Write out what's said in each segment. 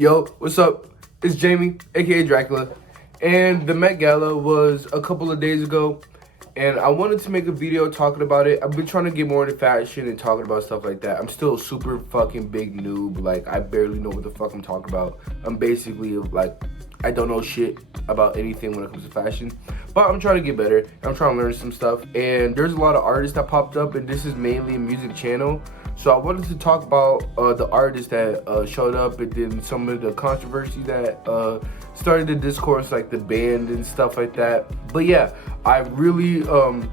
Yo, what's up? It's Jamie, aka Dracula, and the Met Gala was a couple of days ago, and I wanted to make a video talking about it. I've been trying to get more into fashion and talking about stuff like that. I'm still a super fucking big noob. Like, I barely know what the fuck I'm talking about. I'm basically like, I don't know shit about anything when it comes to fashion, but I'm trying to get better. I'm trying to learn some stuff, and there's a lot of artists that popped up, and this is mainly a music channel. So I wanted to talk about the artists that showed up, and then some of the controversy that started the discourse, like the band and stuff like that. But yeah, I really,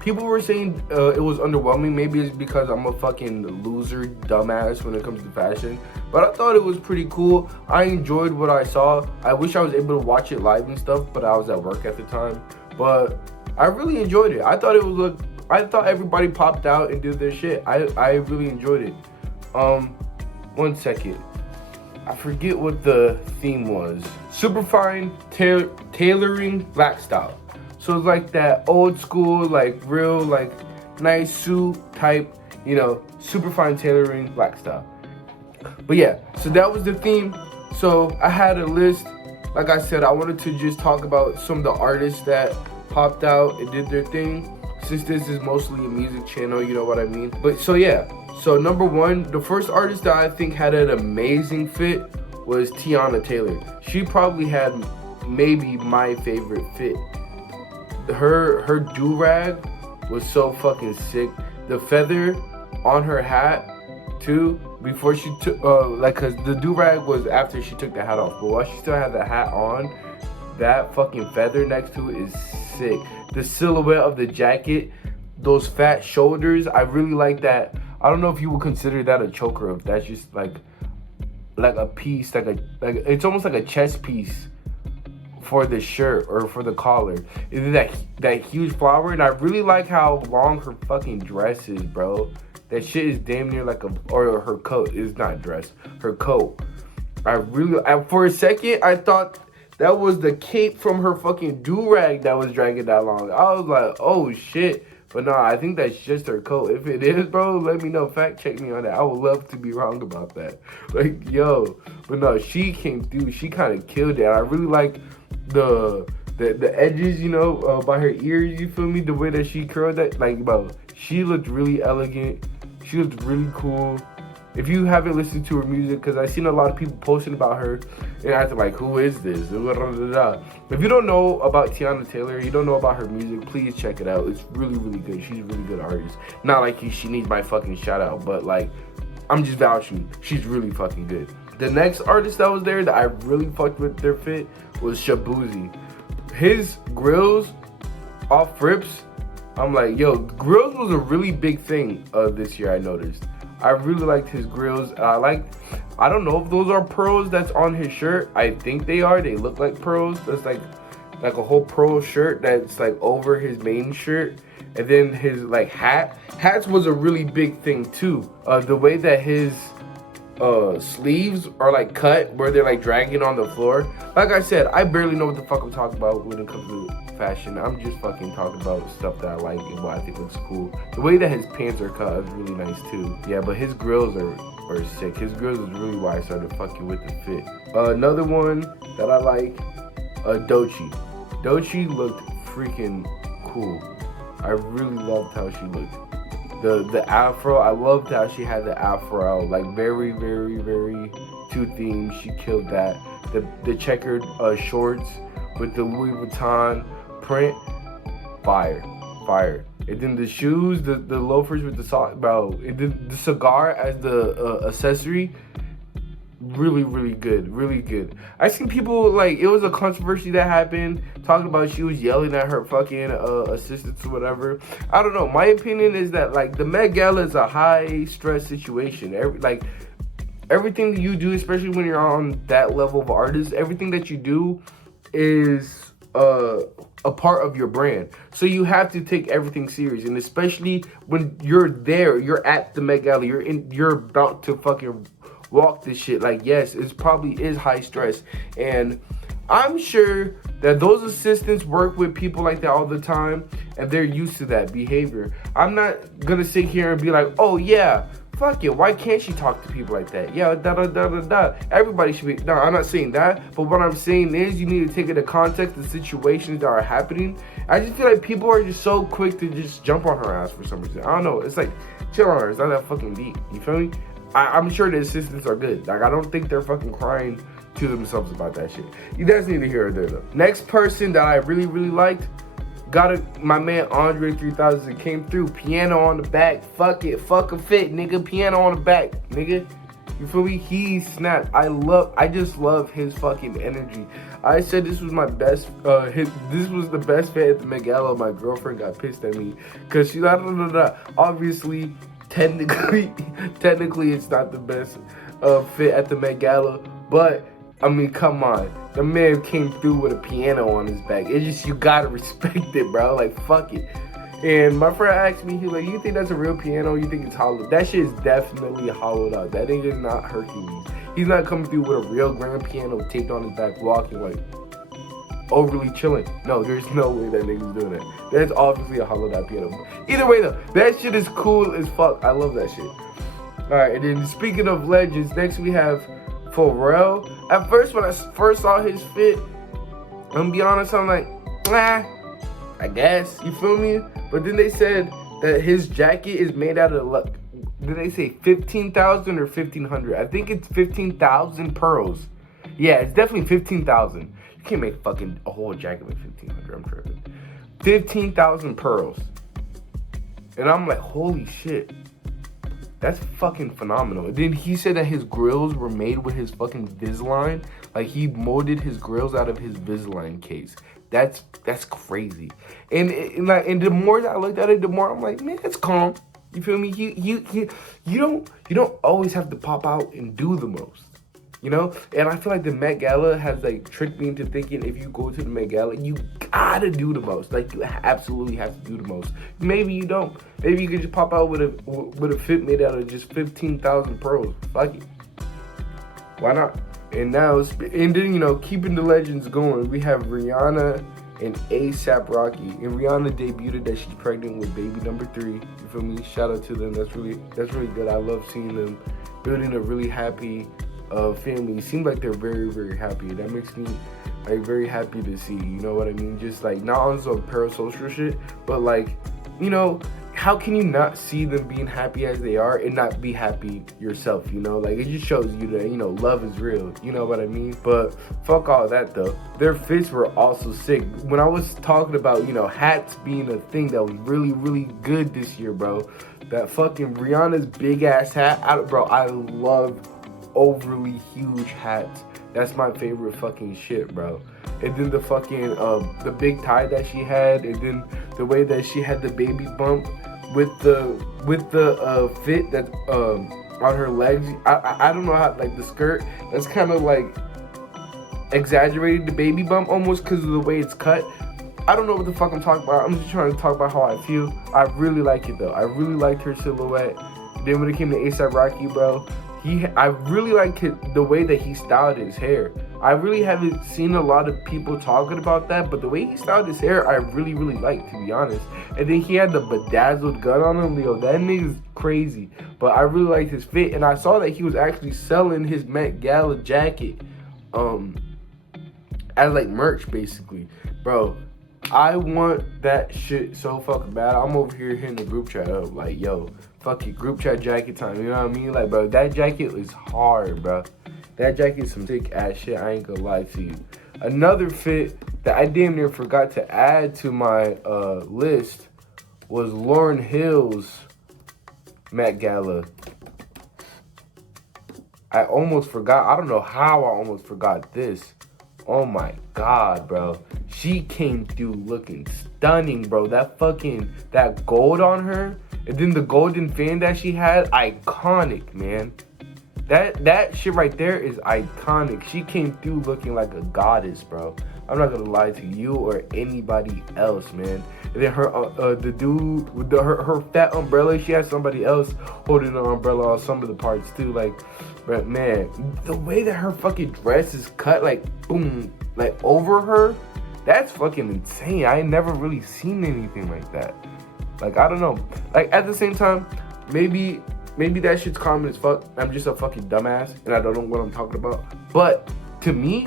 people were saying it was underwhelming. Maybe it's because I'm a fucking loser, dumbass when it comes to fashion. But I thought it was pretty cool. I enjoyed what I saw. I wish I was able to watch it live and stuff, but I was at work at the time. But I really enjoyed it. I thought it was I thought everybody popped out and did their shit. I really enjoyed it. 1 second. I forget what the theme was. Superfine tailoring black style. So it's like that old school, like real, like nice suit type, you know, superfine tailoring black style. But yeah, so that was the theme. So I had a list. Like I said, I wanted to just talk about some of the artists that popped out and did their thing. Since this is mostly a music channel, you know what I mean? But so yeah, so number one, the first artist that I think had an amazing fit was Teyana Taylor. She probably had maybe my favorite fit. Her do-rag was so fucking sick. The feather on her hat too, before she took, cause the do-rag was after she took the hat off, but while she still had the hat on, that fucking feather next to it is sick. The silhouette of the jacket, those fat shoulders, I really like that. I don't know if you would consider that a choker, if that's just like a piece, like it's almost like a chest piece for the shirt or for the collar. It's that huge flower, and I really like how long her fucking dress is, bro. That shit is damn near like or her coat is not dress, her coat. For a second, I thought that was the cape from her fucking do-rag that was dragging that long. I was like, oh shit. But nah, I think that's just her coat. If it is, bro, let me know. Fact check me on that. I would love to be wrong about that. Like, yo. But no, she came through. She kind of killed it. I really like the edges, you know, by her ears, you feel me? The way that she curled that. Like, bro, she looked really elegant. She looked really cool. If you haven't listened to her music, because I've seen a lot of people posting about her, and I like, who is this? If you don't know about Teyana Taylor, you don't know about her music, please check it out. It's really, really good. She's a really good artist. Not like she needs my fucking shout out, but like, I'm just vouching. She's really fucking good. The next artist that was there that I really fucked with their fit was Shabuzi. His grills off Frips, I'm like, yo, grills was a really big thing this year, I noticed. I really liked his grills. I don't know if those are pearls that's on his shirt. I think they are. They look like pearls. That's like a whole pearl shirt that's like over his main shirt. And then his like hats was a really big thing too. The way that his sleeves are like cut where they're like dragging on the floor. Like I said, I barely know what the fuck I'm talking about when it comes to fashion. I'm just fucking talking about stuff that I like and what I think looks cool. The way that his pants are cut is really nice too. Yeah, but his grills are sick. His grills is really why I started fucking with the fit. Another one that I like, Doechii. Doechii looked freaking cool. I really loved how she looked. The afro, I loved how she had the afro, like very, very, very two themes. She killed that. The checkered shorts with the Louis Vuitton print, fire. And then the shoes, the loafers with the sock, bro. And then the cigar as the accessory, really, really good, really good. I seen people like, it was a controversy that happened talking about she was yelling at her fucking assistants or whatever. I don't know. My opinion is that like the Met Gala is a high stress situation. Everything that you do, especially when you're on that level of artist, everything that you do is a part of your brand. So you have to take everything serious, and especially when you're there, you're at the Met Gala, you're about to fucking walk this shit. Like, yes, it probably is high stress, and I'm sure that those assistants work with people like that all the time, and they're used to that behavior. I'm not gonna sit here and be like, oh yeah, fuck it, why can't she talk to people like that? Yeah, da. Everybody should be, no, I'm not saying that, but what I'm saying is you need to take into context the situations that are happening. I just feel like people are just so quick to just jump on her ass for some reason. I don't know, it's like, chill on her, it's not that fucking deep, you feel me? I'm sure the assistants are good. Like, I don't think they're fucking crying to themselves about that shit. You guys need to hear her there, though. Next person that I really, really liked, my man Andre 3000 came through. Piano on the back. Fuck it. Fuck a fit, nigga. Piano on the back, nigga. You feel me? He snapped. I just love his fucking energy. I said this was my best, this was the best fit at the Met Gala. My girlfriend got pissed at me. Cause she, obviously, technically it's not the best fit at the Met Gala, but I mean, come on, the man came through with a piano on his back. It's just, you gotta respect it, bro. Like, fuck it. And my friend asked me, he was like, you think that's a real piano? You think it's hollow? That shit is definitely hollowed out. That nigga is not Hercules. He's not coming through with a real grand piano taped on his back, walking like overly chilling. No, there's no way that nigga's doing that. That's obviously a hollowed out piano. Either way though, that shit is cool as fuck. I love that shit. Alright, and then speaking of legends, next we have Pharrell. At first, when I first saw his fit, I'm gonna be honest, I'm like, I guess, you feel me? But then they said that his jacket is made out of, did they say 15,000 or 1,500? I think it's 15,000 pearls. Yeah, it's definitely 15,000. You can't make fucking a whole jacket with 1,500, I'm tripping. 15,000 pearls. And I'm like, holy shit. That's fucking phenomenal. And then he said that his grills were made with his fucking Invisalign. Like, he molded his grills out of his Invisalign case. That's crazy. And the more that I looked at it, the more I'm like, man, it's calm. You feel me? You don't always have to pop out and do the most. You know? And I feel like the Met Gala has like tricked me into thinking if you go to the Met Gala, you gotta do the most. Like, you absolutely have to do the most. Maybe you don't. Maybe you could just pop out with a fit made out of just 15,000 pearls. Fuck it. Why not? And now, and then, you know, keeping the legends going, we have Rihanna and A$AP Rocky. And Rihanna debuted that she's pregnant with baby number 3. You feel me? Shout out to them. That's really good. I love seeing them building a really happy family. It seems like they're very, very happy. That makes me like very happy to see. You know what I mean? Just like not on some parasocial shit, but like, you know, how can you not see them being happy as they are and not be happy yourself, you know? Like, it just shows you that, you know, love is real, you know what I mean? But fuck all that, though. Their fits were also sick. When I was talking about, you know, hats being a thing that was really, really good this year, bro, that fucking Rihanna's big-ass hat, I love overly huge hats. That's my favorite fucking shit, bro. And then the fucking, the big tie that she had, and then the way that she had the baby bump with the fit that on her legs. I don't know how, like, the skirt that's kind of like exaggerated the baby bump almost because of the way it's cut. I don't know what the fuck I'm talking about. I'm just trying to talk about how I feel. I really like it though. I really liked her silhouette. Then when it came to A$AP Rocky, bro, I really like the way that he styled his hair. I really haven't seen a lot of people talking about that, but the way he styled his hair, I really, really like, to be honest. And then he had the bedazzled gun on him, Leo. That nigga's crazy. But I really liked his fit, and I saw that he was actually selling his Met Gala jacket, as like merch, basically. Bro, I want that shit so fucking bad. I'm over here hitting the group chat up, like, yo, fuck it, group chat jacket time, you know what I mean? Like, bro, that jacket is hard, bro. That jacket is some sick ass shit, I ain't gonna lie to you. Another fit that I damn near forgot to add to my list was Lauryn Hill's Met Gala. I almost forgot. I don't know how I almost forgot this. Oh my God, bro. She came through looking stunning, bro. That gold on her, and then the golden fan that she had, iconic, man. That shit right there is iconic. She came through looking like a goddess, bro. I'm not gonna lie to you or anybody else, man. And then her, the dude with her fat umbrella, she had somebody else holding the umbrella on some of the parts too. Like, but man, the way that her fucking dress is cut, like, boom, like over her, that's fucking insane. I ain't never really seen anything like that. Like, I don't know. Like, at the same time, maybe maybe that shit's common as fuck. I'm just a fucking dumbass and I don't know what I'm talking about. But to me,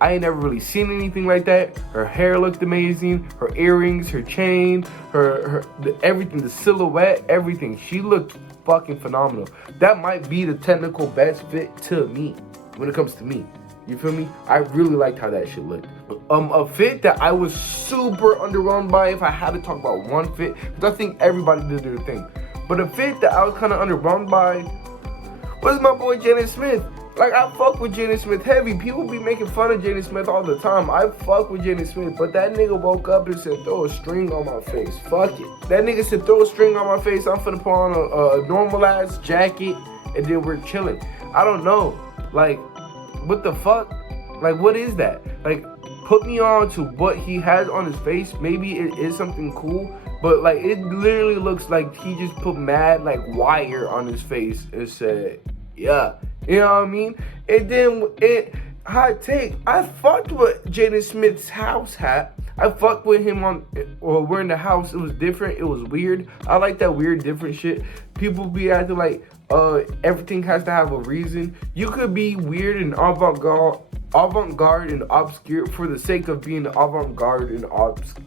I ain't never really seen anything like that. Her hair looked amazing. Her earrings, her chain, everything, the silhouette, everything. She looked fucking phenomenal. That might be the technical best fit to me when it comes to me. You feel me? I really liked how that shit looked. A fit that I was super underwhelmed by, if I had to talk about one fit, because I think everybody did their thing. But a fit that I was kind of underwhelmed by was my boy Jaden Smith. Like, I fuck with Jaden Smith heavy. People be making fun of Jaden Smith all the time. I fuck with Jaden Smith, but that nigga woke up and said, throw a string on my face. Fuck it. That nigga said, throw a string on my face. I'm finna put on a normal ass jacket, and then we're chilling. I don't know. Like, what the fuck? Like, what is that? Like, put me on to what he has on his face. Maybe it is something cool, but like, it literally looks like he just put mad like wire on his face and said, yeah. You know what I mean? And then, hot take, I fucked with Jaden Smith's house hat. I fucked with him wearing the house. It was different. It was weird. I like that weird, different shit. People be acting like everything has to have a reason. You could be weird and avant-garde and obscure for the sake of being avant-garde and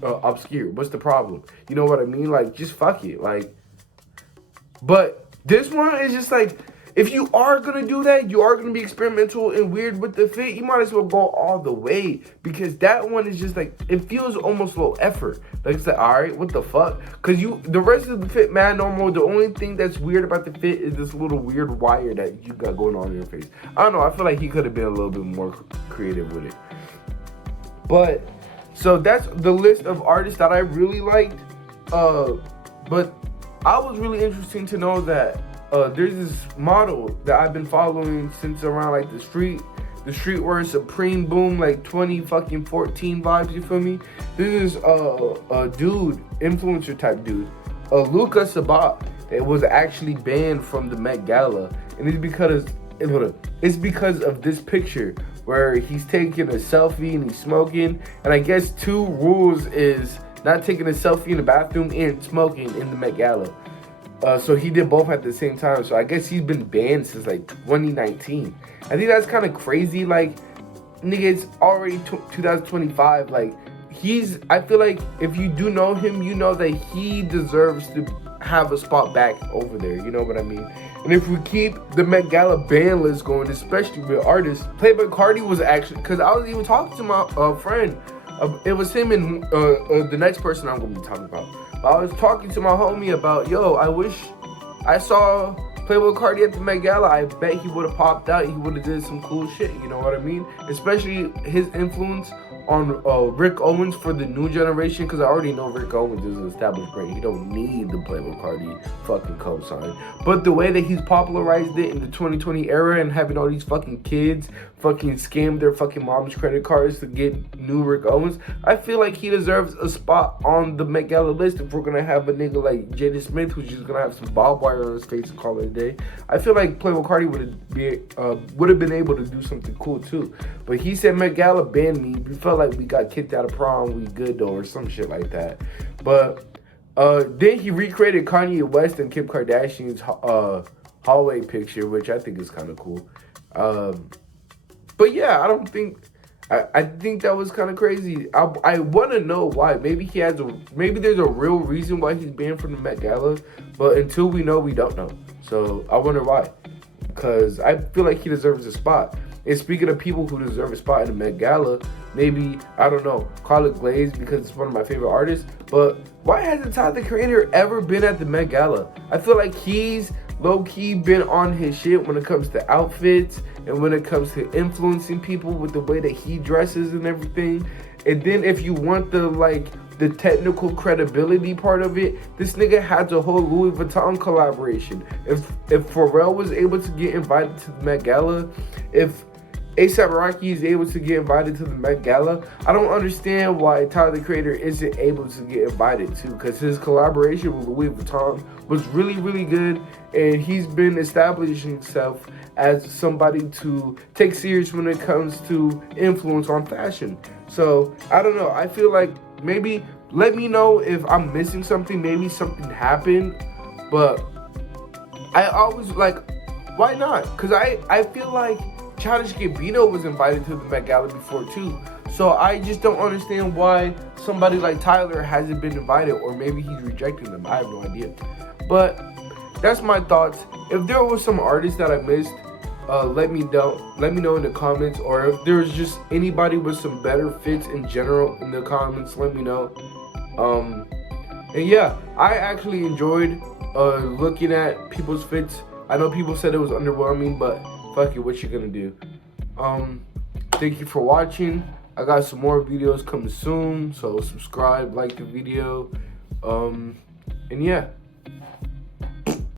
obscure. What's the problem? You know what I mean? Like, just fuck it. Like, but this one is just like, if you are going to do that, you are going to be experimental and weird with the fit, you might as well go all the way. Because that one is just like, it feels almost low effort. Like, it's like, alright, what the fuck? Because the rest of the fit, mad normal. The only thing that's weird about the fit is this little weird wire that you got going on in your face. I don't know, I feel like he could have been a little bit more creative with it. But, so that's the list of artists that I really liked. But I was really interesting to know that there's this model that I've been following since around like the streetwear supreme boom, like 2014 vibes, you feel me? This is a dude, influencer type dude, Luka Sabat, that was actually banned from the Met Gala. And it's because of this picture where he's taking a selfie and he's smoking. And I guess 2 rules is not taking a selfie in the bathroom and smoking in the Met Gala. So he did both at the same time. So I guess he's been banned since like 2019. I think that's kind of crazy. Like, nigga, it's already 2025. Like, I feel like if you do know him, you know that he deserves to have a spot back over there. You know what I mean? And if we keep the Met Gala ban list going, especially with artists, Playboi Carti was actually, because I was even talking to my friend. It was him and the next person I'm going to be talking about. I was talking to my homie about, yo, I wish I saw Playboi Carti at the Met Gala. I bet he would have popped out. He would have did some cool shit, you know what I mean? Especially his influence on Rick Owens for the new generation, because I already know Rick Owens is an established brand. He don't need the Playboi Carti fucking cosign. But the way that he's popularized it in the 2020 era and having all these fucking kids fucking scam their fucking mom's credit cards to get new Rick Owens, I feel like he deserves a spot on the Met Gala list. If we're gonna have a nigga like Jaden Smith who's just gonna have some barbed wire on his face and call it a day, I feel like Playboi Carti would have been able to do something cool too. But he said Met Gala banned me. We felt like we got kicked out of prom, we good though, or some shit like that. But then he recreated Kanye West and Kim Kardashian's hallway picture, which I think is kind of cool. But yeah, I think that was kind of crazy. I want to know why. Maybe there's a real reason why he's banned from the Met Gala, but until we know, we don't know. So I wonder why, because I feel like he deserves a spot. And speaking of people who deserve a spot in the Met Gala, maybe, I don't know, call it Glaze because it's one of my favorite artists, but why hasn't Tyler, the Creator, ever been at the Met Gala? I feel like he's low-key been on his shit when it comes to outfits and when it comes to influencing people with the way that he dresses and everything. And then if you want the technical credibility part of it, this nigga had a whole Louis Vuitton collaboration. If Pharrell was able to get invited to the Met Gala, if A$AP Rocky is able to get invited to the Met Gala, I don't understand why Tyler, the Creator, isn't able to get invited too, because his collaboration with Louis Vuitton was really, really good, and he's been establishing himself as somebody to take serious when it comes to influence on fashion. So, I don't know, I feel like maybe, let me know if I'm missing something, maybe something happened, but I always like, why not? Because I feel like Childish Gambino was invited to the Met Gala before too. So I just don't understand why somebody like Tyler hasn't been invited, or maybe he's rejecting them. I have no idea. But that's my thoughts. If there was some artists that I missed, let me know. Let me know in the comments, or if there's just anybody with some better fits in general in the comments, let me know. And yeah, I actually enjoyed looking at people's fits. I know people said it was underwhelming, but fuck it, what you gonna do? Thank you for watching. I got some more videos coming soon, so subscribe, like the video, and yeah.